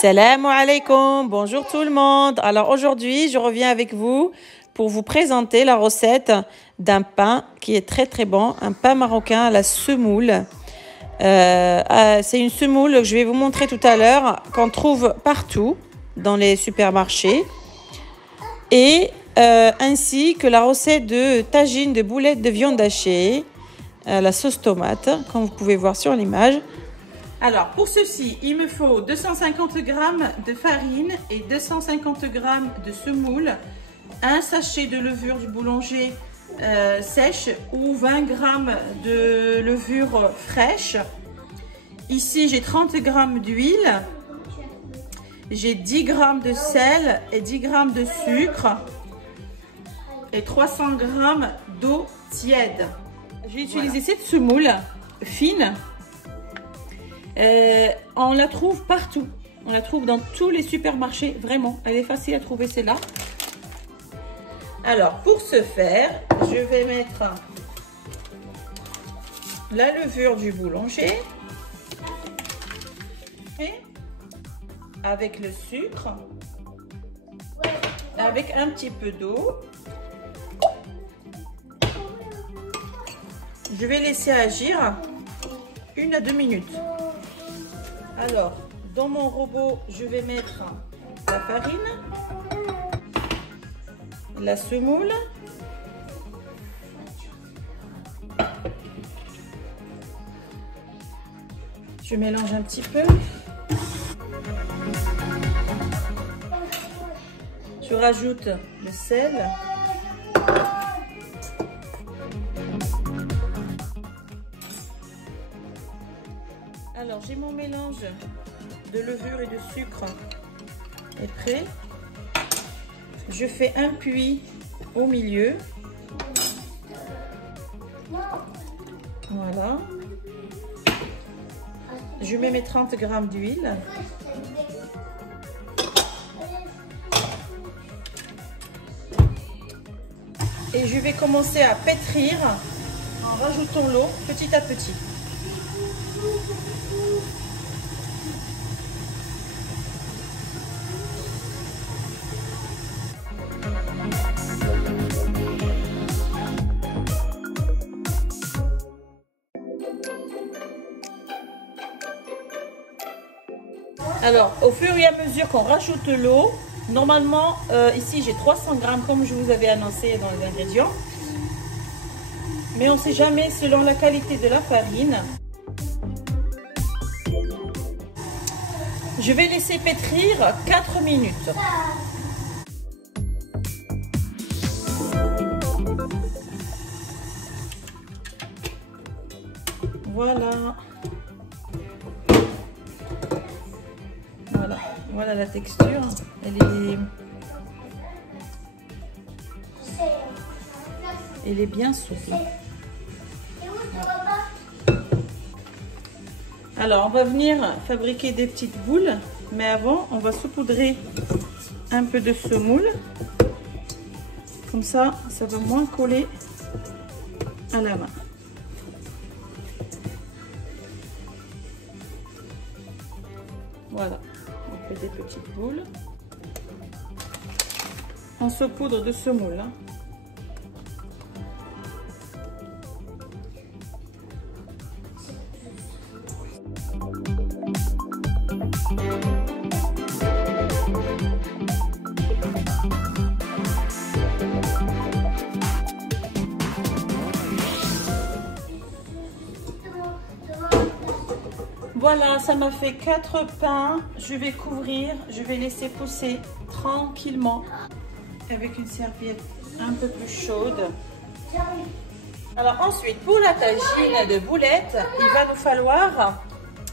Salam alaikum, bonjour tout le monde. Alors aujourd'hui, je reviens avec vous pour vous présenter la recette d'un pain qui est très très bon, un pain marocain à la semoule. C'est une semoule que je vais vous montrer tout à l'heure, qu'on trouve partout dans les supermarchés. Et ainsi que la recette de tagine de boulettes de viande hachée, la sauce tomate, comme vous pouvez voir sur l'image. Alors, pour ceci, il me faut 250 g de farine et 250 g de semoule, un sachet de levure du boulanger sèche ou 20 g de levure fraîche. Ici, j'ai 30 g d'huile, j'ai 10 g de sel et 10 g de sucre et 300 g d'eau tiède. J'ai utilisé cette semoule fine. On la trouve partout, on la trouve dans tous les supermarchés, vraiment, elle est facile à trouver celle-là. Alors pour ce faire, je vais mettre la levure du boulanger avec le sucre, avec un petit peu d'eau. Je vais laisser agir 1 à 2 minutes. Alors, dans mon robot, je vais mettre la farine, la semoule, je mélange un petit peu, je rajoute le sel, alors j'ai mon mélange de levure et de sucre est prêt. Je fais un puits au milieu. Voilà. Je mets mes 30 g d'huile. Et je vais commencer à pétrir en rajoutant l'eau petit à petit. Alors, au fur et à mesure qu'on rajoute l'eau, normalement, ici j'ai 300 g comme je vous avais annoncé dans les ingrédients. Mais on ne sait jamais selon la qualité de la farine. Je vais laisser pétrir 4 minutes. Voilà. Voilà la texture, elle est bien souple. Alors on va venir fabriquer des petites boules, mais avant on va saupoudrer un peu de semoule, comme ça va moins coller à la main. Voilà. On fait des petites boules. On saupoudre de semoule. Hein. Voilà, ça m'a fait 4 pains. Je vais couvrir, je vais laisser pousser tranquillement avec une serviette un peu plus chaude. Alors ensuite, pour la tagine de boulettes, il va nous falloir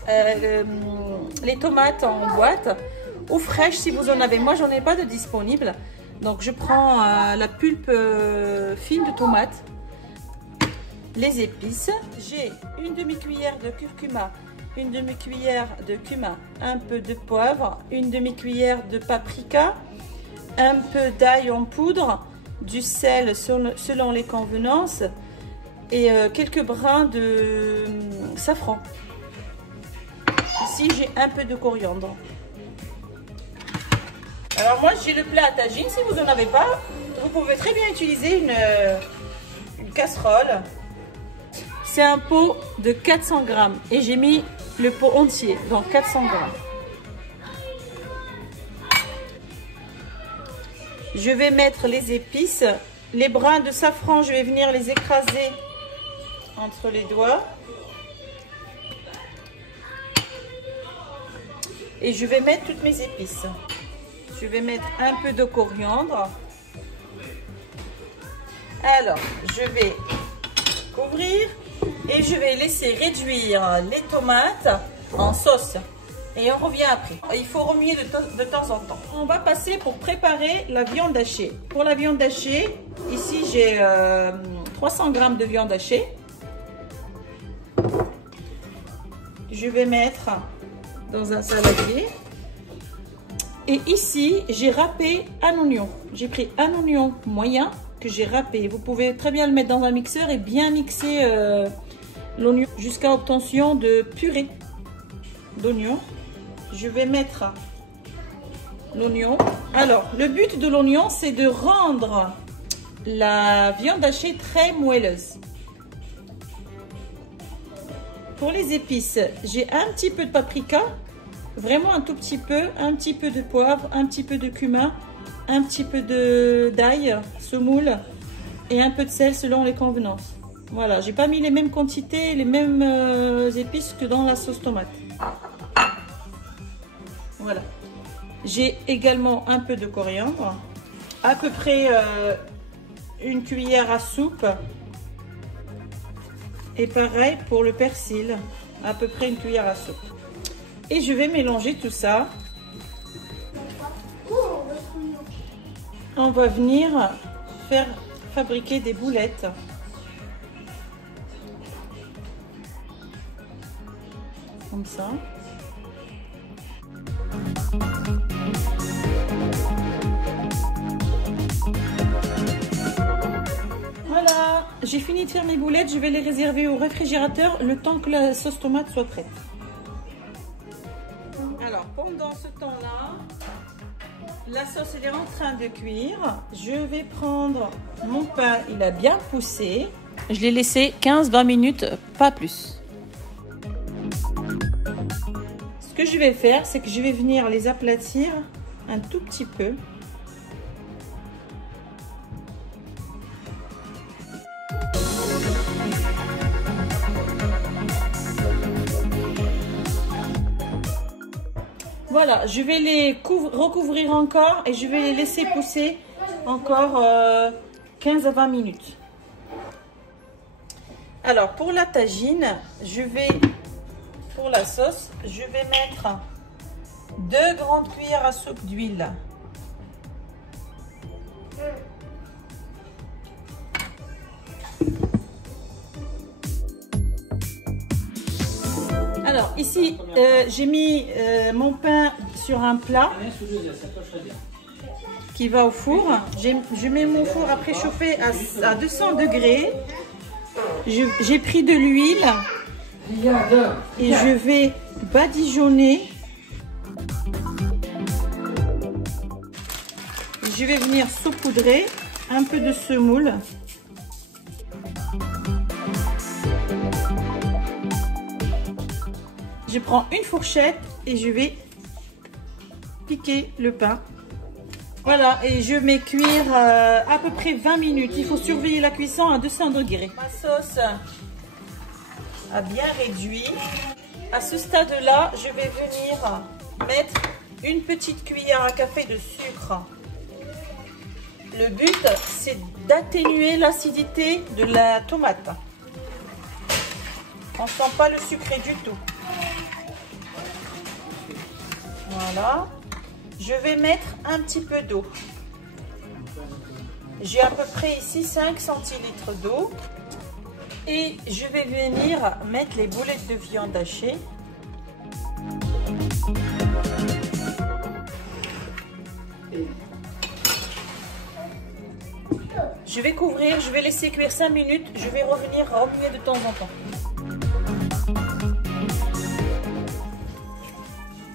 les tomates en boîte ou fraîches si vous en avez. Moi, j'en ai pas de disponible. Donc, je prends la pulpe fine de tomate, les épices. J'ai une demi-cuillère de curcuma, une demi-cuillère de cumin, un peu de poivre, une demi-cuillère de paprika, un peu d'ail en poudre, du sel selon les convenances et quelques brins de safran. Ici, j'ai un peu de coriandre. Alors moi j'ai le plat à tagine, si vous n'en avez pas, vous pouvez très bien utiliser une casserole. C'est un pot de 400 grammes et j'ai mis le pot entier, donc 400 grammes. Je vais mettre les épices, les brins de safran, je vais venir les écraser entre les doigts. Et je vais mettre toutes mes épices. Je vais mettre un peu de coriandre. Alors, je vais couvrir et je vais laisser réduire les tomates en sauce. Et on revient après. Il faut remuer de temps en temps. On va passer pour préparer la viande hachée. Pour la viande hachée, ici j'ai 300 g de viande hachée. Je vais mettre dans un saladier. Et ici, j'ai râpé un oignon. J'ai pris un oignon moyen que j'ai râpé. Vous pouvez très bien le mettre dans un mixeur et bien mixer l'oignon jusqu'à obtention de purée d'oignon. Je vais mettre l'oignon. Alors, le but de l'oignon, c'est de rendre la viande hachée très moelleuse. Pour les épices, j'ai un petit peu de paprika, vraiment un tout petit peu de poivre, un petit peu de cumin, un petit peu d'ail, semoule et un peu de sel selon les convenances. Voilà, j'ai pas mis les mêmes quantités, les mêmes épices que dans la sauce tomate. Voilà. J'ai également un peu de coriandre, à peu près une cuillère à soupe. Et pareil pour le persil, à peu près une cuillère à soupe. Et je vais mélanger tout ça. On va venir faire fabriquer des boulettes. Comme ça. Voilà, j'ai fini de faire mes boulettes, je vais les réserver au réfrigérateur le temps que la sauce tomate soit prête. Alors, pendant ce temps-là, la sauce elle est en train de cuire. Je vais prendre mon pain, il a bien poussé. Je l'ai laissé 15-20 minutes, pas plus. Ce que je vais faire, c'est que je vais venir les aplatir un tout petit peu. Voilà, je vais les recouvrir encore et je vais les laisser pousser encore 15 à 20 minutes. Alors, pour la tagine, pour la sauce, je vais mettre 2 grandes cuillères à soupe d'huile. Alors ici, j'ai mis mon pain sur un plat qui va au four. Je mets mon four à préchauffer à 200 degrés. J'ai pris de l'huile et je vais badigeonner. Je vais venir saupoudrer un peu de semoule. Je prends une fourchette et je vais piquer le pain. Voilà, et je mets cuire à peu près 20 minutes. Il faut surveiller la cuisson à 200 degrés. Ma sauce a bien réduit. À ce stade-là, je vais venir mettre une petite cuillère à café de sucre. Le but, c'est d'atténuer l'acidité de la tomate. On ne sent pas le sucré du tout. Voilà. Je vais mettre un petit peu d'eau. J'ai à peu près ici 5 centilitres d'eau. Et je vais venir mettre les boulettes de viande hachée. Je vais couvrir, je vais laisser cuire 5 minutes. Je vais revenir remuer de temps en temps.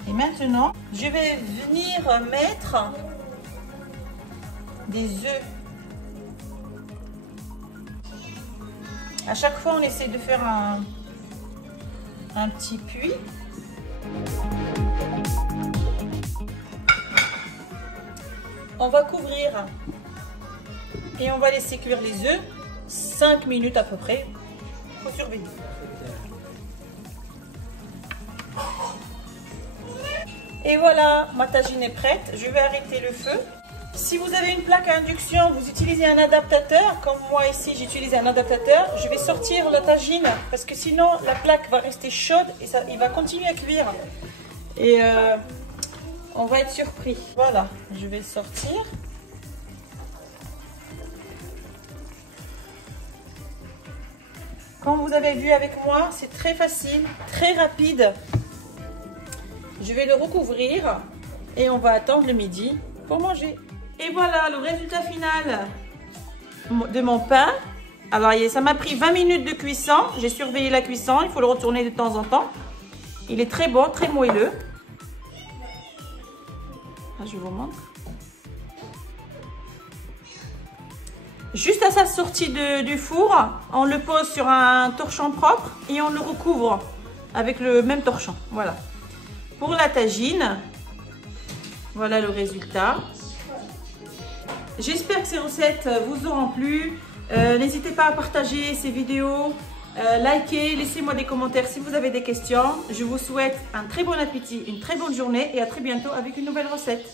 Et maintenant, je vais venir mettre des œufs. À chaque fois, on essaie de faire un petit puits. On va couvrir et on va laisser cuire les œufs 5 minutes à peu près. Il faut surveiller. Et voilà, ma tagine est prête. Je vais arrêter le feu. Si vous avez une plaque à induction, vous utilisez un adaptateur. Comme moi ici, j'utilise un adaptateur. Je vais sortir la tagine parce que sinon la plaque va rester chaude et ça, il va continuer à cuire. Et on va être surpris. Voilà, je vais le sortir. Comme vous avez vu avec moi, c'est très facile, très rapide. Je vais le recouvrir et on va attendre le midi pour manger. Et voilà le résultat final de mon pain. Alors ça m'a pris 20 minutes de cuisson. J'ai surveillé la cuisson, il faut le retourner de temps en temps. Il est très bon, très moelleux. Là, je vous montre. Juste à sa sortie du four, on le pose sur un torchon propre et on le recouvre avec le même torchon. Voilà. Pour la tagine, voilà le résultat. J'espère que ces recettes vous auront plu. N'hésitez pas à partager ces vidéos, likez, laissez-moi des commentaires si vous avez des questions. Je vous souhaite un très bon appétit, une très bonne journée et à très bientôt avec une nouvelle recette.